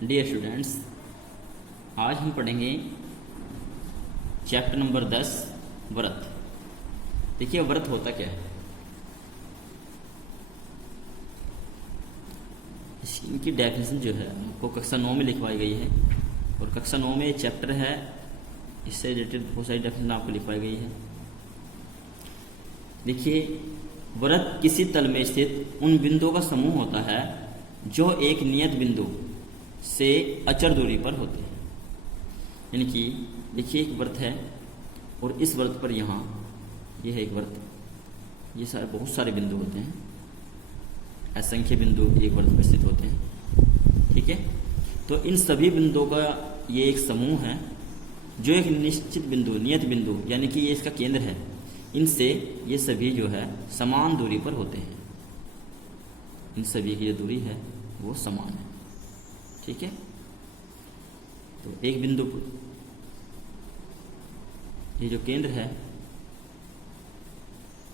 Dear students, आज हम पढ़ेंगे चैप्टर नंबर 10 व्रत। देखिए व्रत होता क्या है। इनकी डेफिनेशन जो है आपको कक्षा 9 में लिखवाई गई है और कक्षा 9 में ये चैप्टर है, इससे रिलेटेड बहुत सारी डेफिनेशन आपको लिखवाई गई है। देखिए व्रत किसी तल में स्थित उन बिंदुओं का समूह होता है जो एक नियत बिंदु से अचर दूरी पर होते हैं। यानी कि देखिए एक व्रत है और इस व्रत पर यहाँ ये है एक व्रत, ये सारे बहुत सारे बिंदु होते हैं, असंख्य बिंदु एक व्रत पर स्थित होते हैं। ठीक है, तो इन सभी बिंदुओं का ये एक समूह है जो एक निश्चित बिंदु, नियत बिंदु यानी कि ये इसका केंद्र है, इनसे ये सभी जो है समान दूरी पर होते हैं। इन सभी की जो दूरी है वो समान है। ठीक है, तो एक बिंदु ये जो केंद्र है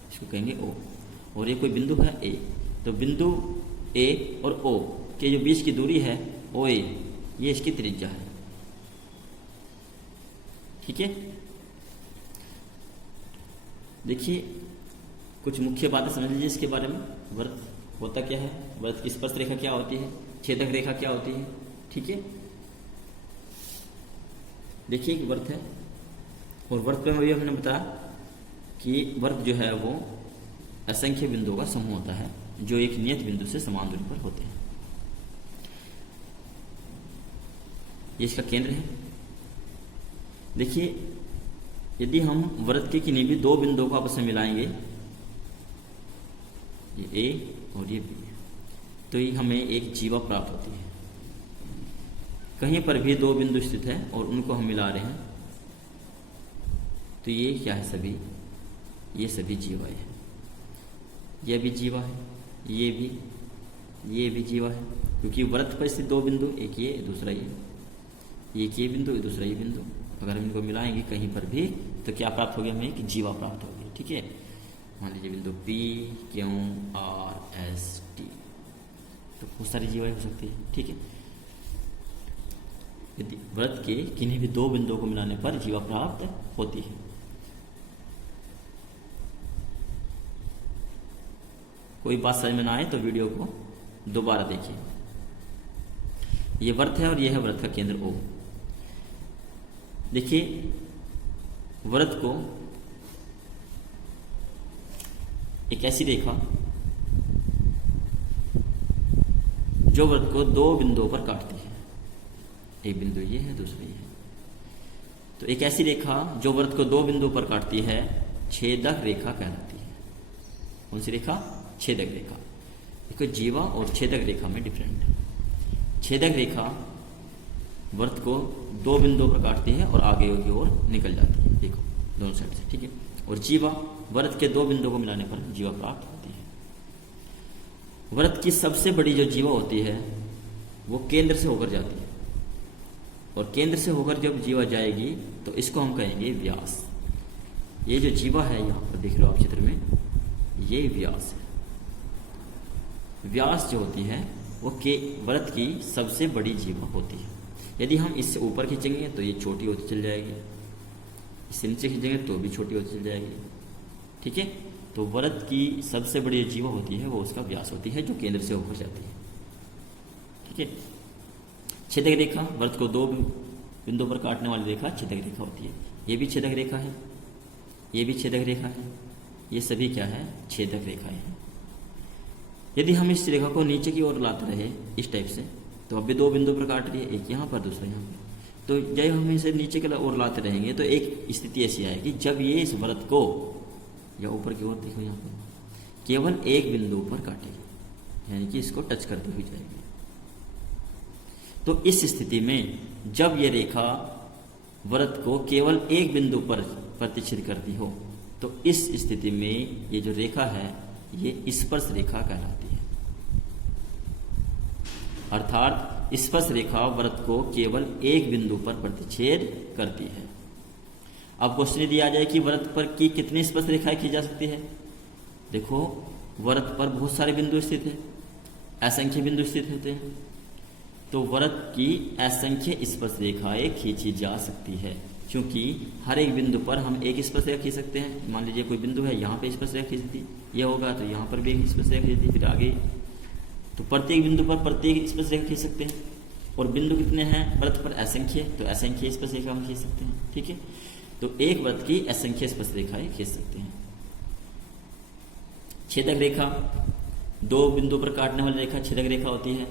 इसको कहेंगे O, और ये कोई बिंदु है A, तो बिंदु A और O के जो बीच की दूरी है OA, ये इसकी त्रिज्या है। ठीक है, देखिए कुछ मुख्य बातें समझ लीजिए इसके बारे में। व्रत होता क्या है, व्रत की स्पर्श रेखा क्या होती है, छेदक रेखा क्या होती है। ठीक है, देखिए एक व्रत है और व्रत पे अभी हमने बताया कि व्रत जो है वो असंख्य बिंदुओं का समूह होता है जो एक नियत बिंदु से समान दूरी पर होते हैं। ये इसका केंद्र है। देखिए यदि हम व्रत के किन्हीं भी दो बिंदुओं को आपस में मिलाएंगे, ये A और ये B, तो ये हमें एक जीवा प्राप्त होती है। कहीं पर भी दो बिंदु स्थित है और उनको हम मिला रहे हैं तो ये क्या है, सभी ये सभी जीवा है। यह भी जीवा है, ये भी जीवा है, क्योंकि व्रत पर स्थित दो बिंदु, एक ये दूसरा ये, एक ये बिंदु दूसरा ये बिंदु, अगर हम इनको मिलाएंगे कहीं पर भी तो क्या प्राप्त हो गया, हमें एक जीवा प्राप्त होगी। ठीक है, मान लीजिए बिंदु P, Q, R, S, T, तो बहुत सारी जीवाएं हो सकती है। ठीक है, यदि व्रत के किन्हीं भी दो बिंदुओं को मिलाने पर जीवा प्राप्त होती है। कोई बात समझ में ना आए तो वीडियो को दोबारा देखिए। ये व्रत है और यह है व्रत का केंद्र O। देखिए व्रत को एक ऐसी रेखा जो व्रत को दो बिंदुओं पर काटती है, एक बिंदु ये है दूसरा ये है, तो एक ऐसी रेखा जो व्रत को दो बिंदुओं पर काटती है छेदक रेखा कहलाती है। कौन सी रेखा? छेदक रेखा। देखो जीवा और छेदक रेखा में डिफरेंट है। छेदक रेखा व्रत को दो बिंदुओं पर काटती है और आगे की ओर निकल जाती है, देखो दोनों साइड से। ठीक है, और जीवा व्रत के दो बिंदुओं को मिलाने पर जीवा प्राप्त होती है। व्रत की सबसे बड़ी जो जीवा होती है वो केंद्र से होकर जाती है, और केंद्र से होकर जब जीवा जाएगी तो इसको हम कहेंगे व्यास। ये जो जीवा है यहाँ पर देख रहे हो आप चित्र में, ये व्यास है। व्यास जो होती है वो के व्रत की सबसे बड़ी जीवा होती है। यदि हम इससे ऊपर खींचेंगे तो ये छोटी होती चल जाएगी, इससे नीचे खींचेंगे तो भी छोटी होती चल जाएगी। ठीक है, तो व्रत की सबसे बड़ी जीवा होती है वो उसका व्यास होती है जो केंद्र से होकर जाती है। ठीक है, छेदक रेखा व्रत को दो बिंदुओं पर काटने वाली रेखा छेदक रेखा होती है। ये भी छेदक रेखा है, ये भी छेदक रेखा है, ये सभी क्या है, छेदक रेखाएं हैं। यदि हम इस रेखा को नीचे की ओर लाते रहे इस टाइप से, तो अब भी दो बिंदु पर काट रही है, एक यहाँ पर दूसरा यहाँ पर, तो जब हम इसे नीचे की ओर लाते रहेंगे तो एक स्थिति ऐसी आएगी जब ये इस व्रत को या ऊपर की ओर देखो यहाँ पर केवल एक बिंदु पर काटेगी, यानी कि इसको टच करती हुई जाएगी। तो इस स्थिति में जब ये रेखा व्रत को केवल एक बिंदु पर प्रतिच्छेद करती हो तो इस स्थिति में ये जो रेखा है ये स्पर्श रेखा कहलाती है। अर्थात स्पर्श रेखा व्रत को केवल एक बिंदु पर प्रतिच्छेद करती है। अब क्वेश्चन दिया जाए कि व्रत पर की कितनी स्पर्श रेखाएं की जा सकती है। देखो व्रत पर बहुत सारे बिंदु स्थित है, असंख्य बिंदु स्थित होते हैं, तो वृत्त की असंख्य स्पर्श रेखाएं खींची जा सकती है, क्योंकि हर एक बिंदु पर हम एक स्पर्श रेखा खींच सकते हैं। मान लीजिए कोई बिंदु है, यहाँ पे स्पर्श रेखा खींच दी, ये होगा तो यहाँ पर भी एक स्पर्श रेखा खींच दी, फिर आगे, तो प्रत्येक बिंदु पर प्रत्येक स्पर्श रेखा खींच सकते हैं। और बिंदु कितने हैं वृत्त पर? असंख्य, तो असंख्य स्पर्श रेखा हम खींच सकते हैं। ठीक है, तो एक वृत्त की असंख्य स्पर्श रेखाएं खींच सकते हैं। छेदक रेखा, दो बिंदु पर काटने वाली रेखा छेदक रेखा होती है।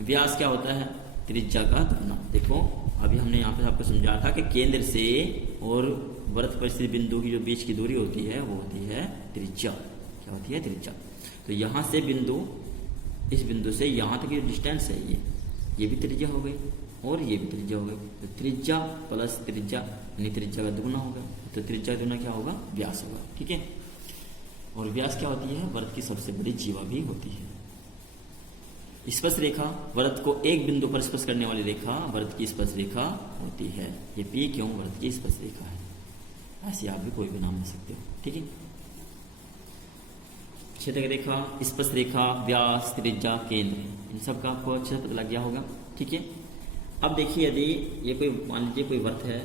व्यास क्या होता है? त्रिज्या का दुगना। देखो अभी हमने यहाँ पे आपको समझाया था कि केंद्र से और वृत्त पर स्थित बिंदु की जो बीच की दूरी होती है वो होती है त्रिज्या। क्या होती है? त्रिज्या। तो यहाँ से बिंदु, इस बिंदु से यहाँ तक जो डिस्टेंस है ये भी त्रिज्या हो गई और ये भी त्रिज्या हो गई। तो त्रिज्या प्लस त्रिज्या यानी त्रिज्या का दुगना होगा। तो त्रिज्या का दुगना क्या होगा? व्यास होगा। ठीक है, और व्यास क्या होती है? वृत्त की सबसे बड़ी जीवा भी होती है। स्पर्श रेखा, वृत्त को एक बिंदु पर स्पर्श करने वाली रेखा वृत्त की स्पर्श रेखा होती है। ये पी क्यों? वृत्त की स्पर्श रेखा है। ऐसे आप भी कोई भी नाम ले सकते हो। ठीक है, छेदक रेखा, स्पर्श रेखा, व्यास, त्रिज्या, केंद्र, इन सब का आपको अच्छे से पता लग गया होगा। ठीक है, अब देखिए यदि ये कोई, मान लीजिए कोई वृत्त है,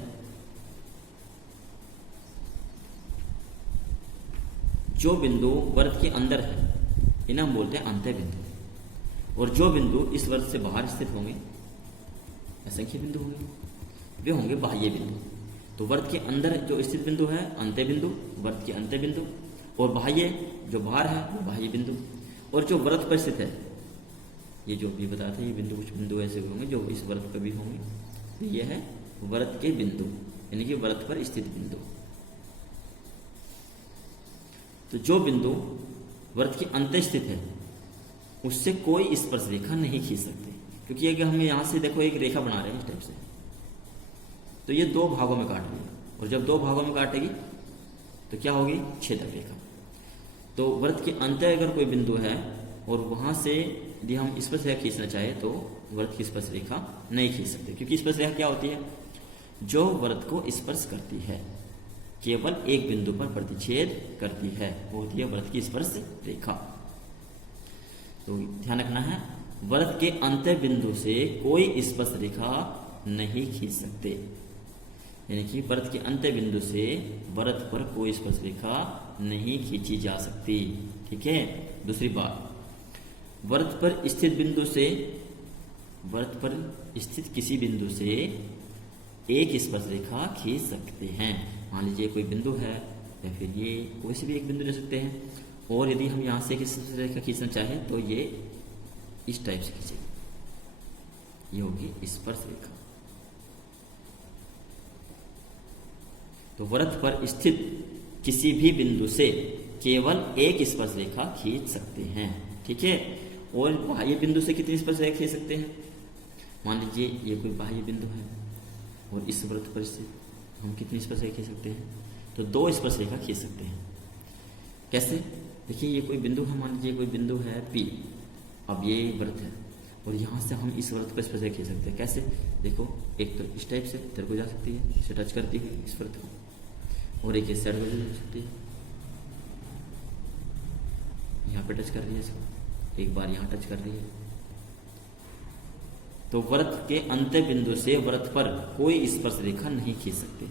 जो बिंदु वृत्त के अंदर है इन्हें हम बोलते हैं अंत्य बिंदु, और जो बिंदु इस वृत्त से बाहर स्थित होंगे, असंख्य बिंदु होंगे, वे होंगे बाह्य बिंदु। तो वृत्त के अंदर जो स्थित बिंदु है अंत्य बिंदु, वृत्त के अंत्य बिंदु, और बाह्य जो बाहर है वो बाह्य बिंदु। और जो वृत्त पर स्थित है, ये जो भी बताया था, ये बिंदु, कुछ बिंदु ऐसे होंगे जो इस वृत्त पर भी होंगे, तो ये है वृत्त के बिंदु, यानी कि वृत्त पर स्थित बिंदु। तो जो बिंदु वृत्त के अंत स्थित है उससे कोई स्पर्श रेखा नहीं खींच सकते, क्योंकि अगर हम यहां से देखो एक रेखा बना रहे हैं इस टाइप से, तो ये दो भागों में काट रही है, और जब दो भागों में काटेगी तो क्या होगी? छेदक रेखा। तो वृत्त के अंत अगर कोई बिंदु है और वहां से यदि हम स्पर्श रेखा खींचना चाहे तो वृत्त की स्पर्श रेखा नहीं खींच सकते, क्योंकि स्पर्श रेखा क्या होती है? जो वृत्त को स्पर्श करती है, केवल एक बिंदु पर प्रतिच्छेद करती है, वो होती है वृत्त की स्पर्श रेखा। तो ध्यान रखना है, वृत्त के अंत्य बिंदु से कोई स्पर्श रेखा नहीं खींच सकते, यानी कि वृत्त के अंत्य बिंदु से वृत्त पर कोई स्पर्श रेखा नहीं खींची जा सकती। ठीक है, दूसरी बात, वृत्त पर स्थित बिंदु से, वृत्त पर स्थित किसी बिंदु से एक स्पर्श रेखा खींच सकते हैं। मान लीजिए कोई बिंदु है या फिर ये कोई से भी एक बिंदु ले सकते हैं, और यदि हम यहां से एक स्पर्श रेखा खींचना चाहें तो ये इस टाइप से खींचेगी, ये होगी स्पर्श रेखा। तो वृत्त पर स्थित किसी भी बिंदु से केवल एक स्पर्श रेखा खींच सकते हैं। ठीक है, और बाह्य बिंदु से कितनी स्पर्श रेखा खींच सकते हैं? मान लीजिए ये कोई बाह्य बिंदु है और इस वृत्त पर स्थित हम कितनी स्पर्श रेखा खींच सकते हैं? तो दो स्पर्श रेखा खींच सकते हैं। कैसे? देखिए ये कोई बिंदु है, मान लीजिए कोई बिंदु है P, अब ये वृत्त है और यहाँ से हम इस वृत्त पर स्पर्श रेखा खींच सकते हैं। कैसे? देखो, एक तो इस टाइप से इधर को जा सकती है, इसे टच करती हुई इस वृत्त को, और एक इस साइड को जा सकती है, यहाँ पे टच कर रही है इसको, एक बार यहाँ टच कर रही है। तो वृत्त के अंत्य बिंदु से वृत्त पर कोई स्पर्श रेखा नहीं खींच सकते।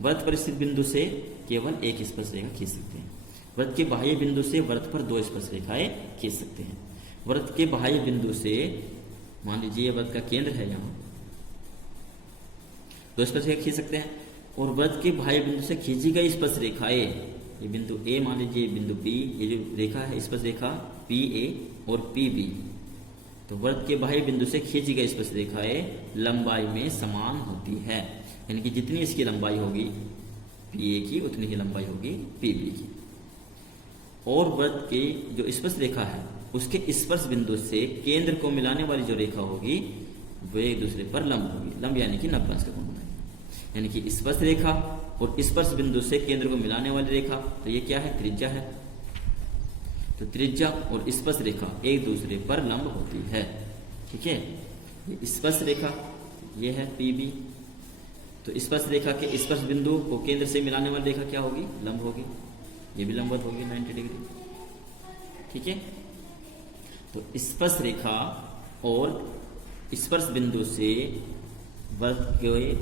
वृत्त पर स्थित बिंदु से केवल एक स्पर्श रेखा खींच सकते हैं। वृत्त के बाह्य बिंदु से वृत्त पर दो स्पर्श रेखाएं खींच सकते हैं। वृत्त के बाह्य बिंदु से, मान लीजिए वृत्त का केंद्र है यहाँ, दो स्पर्श रेखा खींच सकते हैं। और वृत्त के बाह्य बिंदु से खींची गई स्पर्श रेखाएं, ये बिंदु ए, मान लीजिए बिंदु बी, ये जो रेखा है स्पर्श रेखा पी ए और पी बी, तो वृत्त के बाह्य बिंदु से खींची गई स्पर्श रेखाएं लंबाई में समान होती है, यानी कि जितनी इसकी लंबाई होगी पी ए की उतनी ही लंबाई होगी पी बी की। और वृत्त की जो स्पर्श रेखा है उसके स्पर्श बिंदु से केंद्र को मिलाने वाली जो रेखा होगी वो एक दूसरे पर लंब होगी। लंब यानी कि नब्बे का कोण बनाएगी, यानी कि स्पर्श रेखा और स्पर्श बिंदु से केंद्र को मिलाने वाली रेखा, तो ये क्या है? त्रिज्या है। तो त्रिज्या और स्पर्श रेखा एक दूसरे पर लंब होती है। ठीक है, ये स्पर्श रेखा ये है PB, तो स्पर्श रेखा के स्पर्श बिंदु को केंद्र से मिलाने वाली रेखा क्या होगी? लंब होगी, ये भी लंबवत होगी 90 डिग्री। ठीक है, तो स्पर्श रेखा और स्पर्श बिंदु से वृत्त के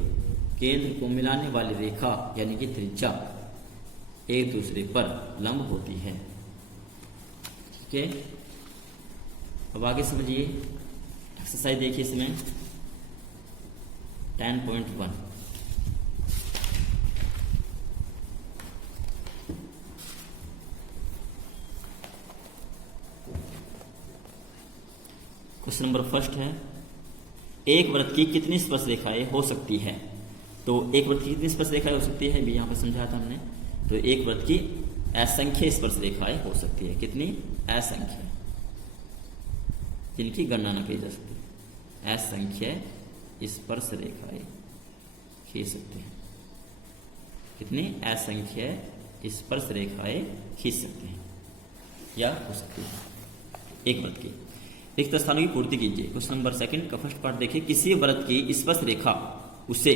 केंद्र को मिलाने वाली रेखा यानी कि त्रिज्या एक दूसरे पर लंब होती है। ठीक है, अब आगे समझिए एक्सरसाइज देखिए इसमें 10.1। क्वेश्चन नंबर फर्स्ट है, एक वृत्त की कितनी स्पर्श रेखाएं हो सकती है। तो एक वृत्त की कितनी स्पर्श रेखाएं हो सकती है भी यहाँ पर समझाया था हमने। तो एक वृत्त की असंख्य स्पर्श रेखाएं हो सकती है। कितनी? असंख्य, जिनकी गणना न की जा सकती। असंख्य स्पर्श रेखाएं खींच सकते हैं। कितनी? असंख्य स्पर्श रेखाएं खींच सकते हैं या हो सकती है एक वृत्त की। रिक्त स्थानों की पूर्ति कीजिए। क्वेश्चन नंबर सेकंड का फर्स्ट पार्ट देखिए, किसी वृत्त की स्पर्श रेखा उसे,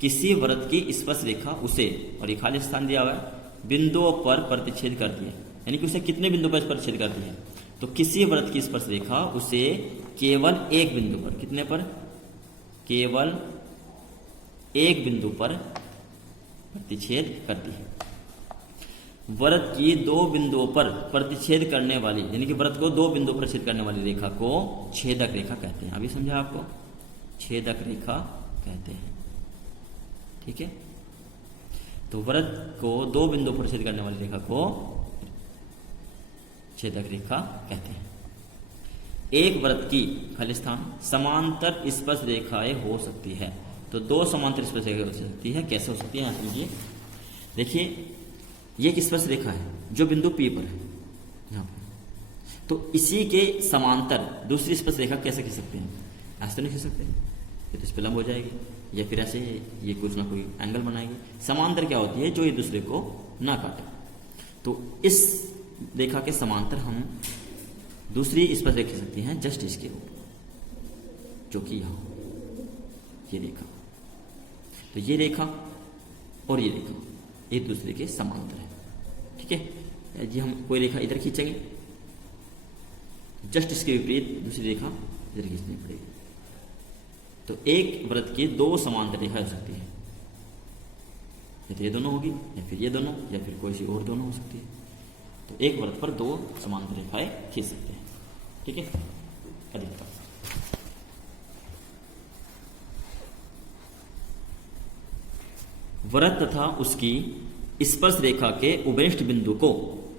किसी वृत्त की स्पर्श रेखा उसे, और ये खाली स्थान दिया हुआ है, बिंदुओं पर प्रतिच्छेद करती है। यानी कि उसे कितने बिंदु पर प्रतिच्छेद करती है। तो किसी वृत्त की स्पर्श रेखा उसे केवल एक बिंदु पर, कितने पर? केवल एक बिंदु पर प्रतिच्छेद करती है। वृत्त की दो बिंदुओं पर प्रतिच्छेद करने वाली, यानी कि वृत्त को दो बिंदुओं पर छेद करने वाली रेखा को छेदक रेखा कहते हैं। अभी समझा आपको, छेदक रेखा कहते हैं। ठीक है, तो वृत्त को दो बिंदुओं पर छेद करने वाली रेखा को छेदक रेखा कहते हैं। एक वृत्त की खाली स्थान समांतर स्पर्श रेखाएं हो सकती है। तो दो समांतर स्पर्श रेखाएं हो सकती है। कैसे हो सकती है यहां समझिए। देखिए, ये एक स्पर्श रेखा है जो बिंदु P पर है यहाँ पर। तो इसी के समांतर दूसरी स्पर्श रेखा कैसे खींच सकते हैं? ऐसे तो नहीं खींच सकते, ये तो इस पर लंब हो जाएगी, या फिर ऐसे ये कुछ ना कोई एंगल बनाएगी। समांतर क्या होती है? जो एक दूसरे को ना काटे। तो इस रेखा के समांतर हम दूसरी स्पर्श रेखा खींच सकते हैं जस्ट इसके ऊपर, जो कि यहाँ ये रेखा। तो ये रेखा और ये रेखा एक दूसरे के समांतर है। ठीक है, जी हम कोई रेखा इधर खींचेंगे, जस्ट इसके विपरीत दूसरी रेखा इधर खींचनी पड़ेगी। तो एक वृत्त की दो समांतर रेखा हो सकती है। या तो ये दोनों होगी, या फिर ये दोनों, या फिर कोई सी और दोनों हो सकती है। तो एक वृत्त पर दो समांतर रेखाएं खींच सकते हैं। ठीक है, अधिकतर वृत्त तथा उसकी स्पर्श रेखा के उभयनिष्ठ बिंदु को,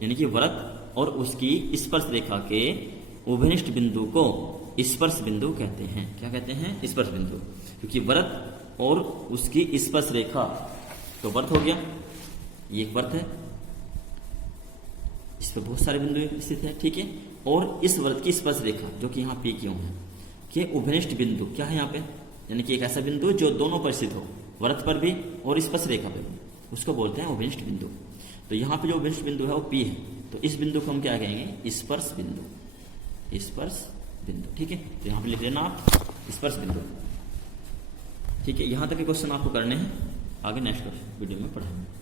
यानी कि वृत्त और उसकी स्पर्श रेखा के उभयनिष्ठ बिंदु को स्पर्श बिंदु कहते हैं। क्या कहते हैं? स्पर्श बिंदु। क्योंकि वृत्त और उसकी स्पर्श रेखा, तो वृत्त हो गया, ये एक वृत्त है, इस पर बहुत सारे बिंदु स्थित है। ठीक है, और इस वृत्त की स्पर्श रेखा जो कि यहाँ P क्यों है कि उभयनिष्ठ बिंदु क्या है यहाँ पे, यानी कि एक ऐसा बिंदु जो दोनों पर स्थित हो, वृत्त पर भी और स्पर्श रेखा पर भी, उसको बोलते हैं उभयनिष्ठ बिंदु। तो यहाँ पे जो उभयनिष्ठ बिंदु है वो P है। तो इस बिंदु को हम क्या कहेंगे? स्पर्श बिंदु। स्पर्श बिंदु। ठीक है, तो यहाँ पे लिख लेना आप स्पर्श बिंदु। ठीक है, यहाँ तक के क्वेश्चन आपको करने हैं, आगे नेक्स्ट वीडियो में पढ़ाएंगे।